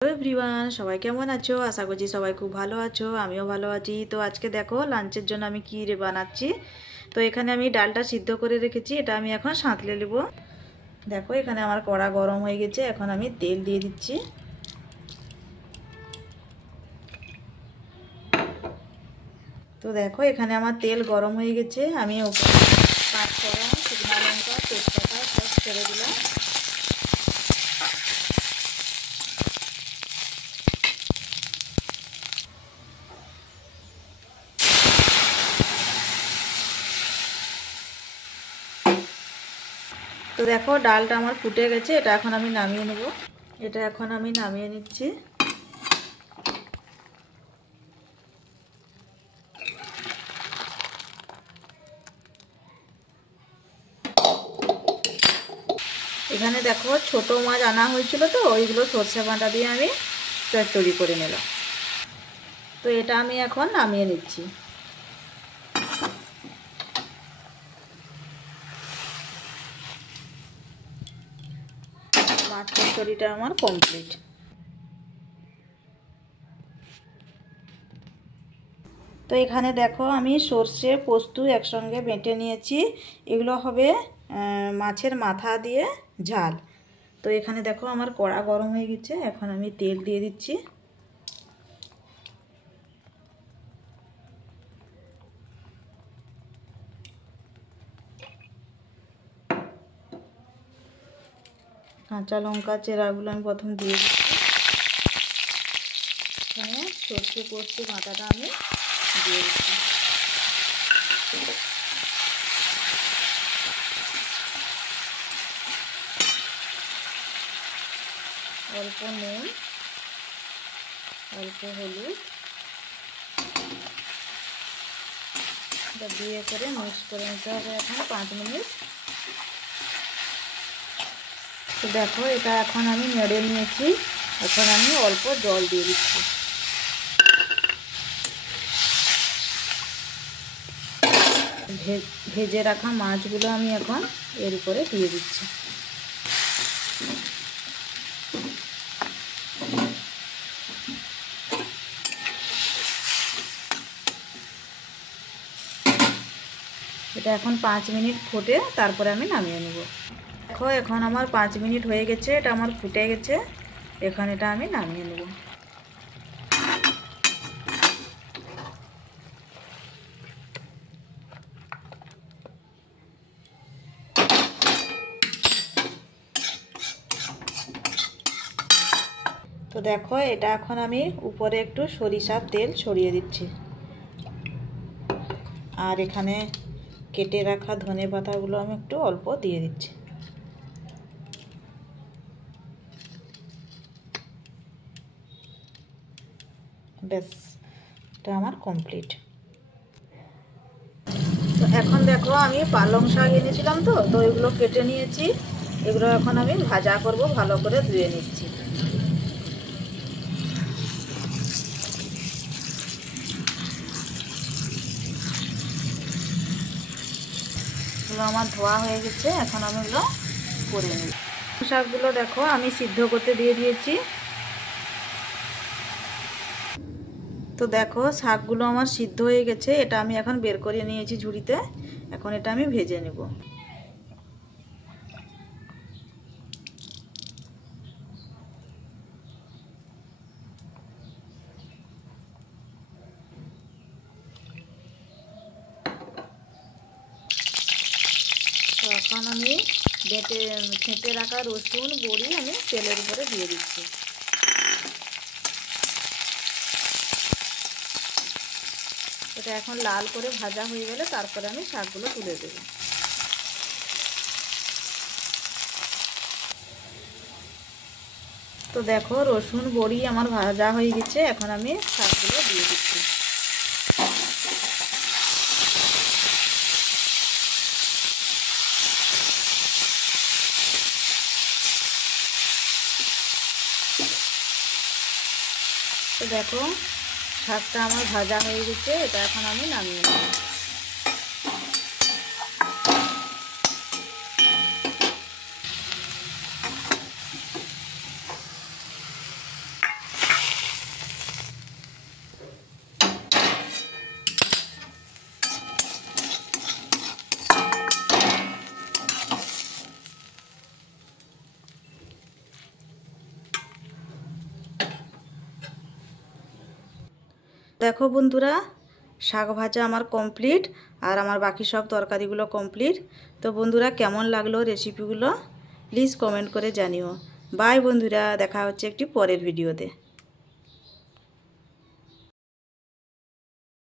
Hello everyone, সবাই কেমন আছো? আশা করছি সবাই খুব ভালো আছো, আমিও ভালো আছি। তো আজকে দেখো লাঞ্চের জন্য আমি কি বানাচ্ছি। তো এখানে আমি ডালটা সিদ্ধ করে রেখেছি, এটা আমি এখন সাঁতলে নেব। দেখো এখানে আমার কড়া গরম হয়ে গেছে, এখন আমি তেল দিয়ে দিচ্ছি। তো দেখো এখানে আমার তেল গরম হয়ে গেছে, আমি ওপরে পাঁচ ফোড়ন, শুকনো লঙ্কা, তেজপাতা সব ছেড়ে দিলাম। তো দেখো ডালটা আমার ফুটে গেছে, এটা এখন আমি নামিয়ে নেব। এটা এখন আমি নামিয়ে নিচ্ছি। এখানে দেখো ছোট মাছ আনা হয়েছিল, তো ওইগুলো সর্ষে বাটা দিয়ে আমি চচ্চড়ি করে নিলাম। তো এটা আমি এখন নামিয়ে নিচ্ছি। মাছ চচ্চড়িটা আমার কমপ্লিট। তো এখানে দেখো আমি সর্ষে পোস্ত একসঙ্গে বেটে নিয়েছি, এগুলো হবে মাছের মাথা দিয়ে ঝাল। তো এখানে দেখো আমার কড়া গরম হয়ে গেছে, এখন আমি তেল দিয়ে দিচ্ছি। কাঁচা লঙ্কা চেরাগুলো আমি প্রথম দিয়ে দিচ্ছি। এখানে সর্ষে পোস্ত বাটাটা আমি দিয়ে দিচ্ছি। অল্প নুন, অল্প হলুদ দিয়ে করে মিক্স করে নিতে হবে এখন 5 মিনিট। তো দেখো এটা এখন আমি নেড়ে নিয়েছি, এখন আমি অল্প জল দিয়ে দিচ্ছি। ভেজে রাখা মাছগুলো আমি এখন এর উপরে দিয়ে দিচ্ছি। এটা এখন 5 মিনিট ফুটে তারপরে আমি নামিয়ে নেব। দেখো এখন আমার 5 মিনিট হয়ে গেছে, এটা আমার ফুটে গেছে, এখন এটা আমি নামিয়ে নেব। তো দেখো এটা এখন আমি উপরে একটু সরিষার তেল ছড়িয়ে দিচ্ছি, আর এখানে কেটে রাখা ধনে পাতাগুলো আমি একটু অল্প দিয়ে দিচ্ছি। ব্যাস, এটা আমার কমপ্লিট। তো এখন দেখো আমি পালং শাক এনেছিলাম, তো এগুলো কেটে নিয়েছি, এগুলো এখন আমি ভাজা করব, ভালো করে ধুয়ে নিচ্ছি। এগুলো আমার ধোয়া হয়ে গেছে, এখন আমি এগুলো করে নিই। শাকগুলো দেখো আমি সিদ্ধ করতে দিয়ে দিয়েছি। তো দেখো শাকগুলো আমার সিদ্ধ হয়ে গেছে, এটা আমি এখন বের করে নিয়েছি ঝুড়িতে, এখন এটা আমি ভেজে নেব। তো এখন আমি ছেঁচে রাখা রসুন বড়ি আমি তেলের উপরে দিয়ে দিচ্ছি। এটা এখন লাল করে ভাজা হয়ে গেলে তারপরে আমি শাকগুলো তুলে দেব। তো দেখো রসুন বড়ি আমার ভাজা হয়ে গেছে, এখন আমি শাকগুলো দিয়ে দিচ্ছি। তো দেখো শাকটা আমার ভাজা হয়ে গেছে, এটা এখন আমি নামিয়ে নেব। দেখো বন্ধুরা, শাক ভাজা আমার কমপ্লিট আর আমার বাকি সব তরকারিগুলো কমপ্লিট। তো বন্ধুরা, কেমন লাগলো রেসিপিগুলো প্লিজ কমেন্ট করে জানিও। বাই বন্ধুরা, দেখা হচ্ছে একটি পরের ভিডিওতে।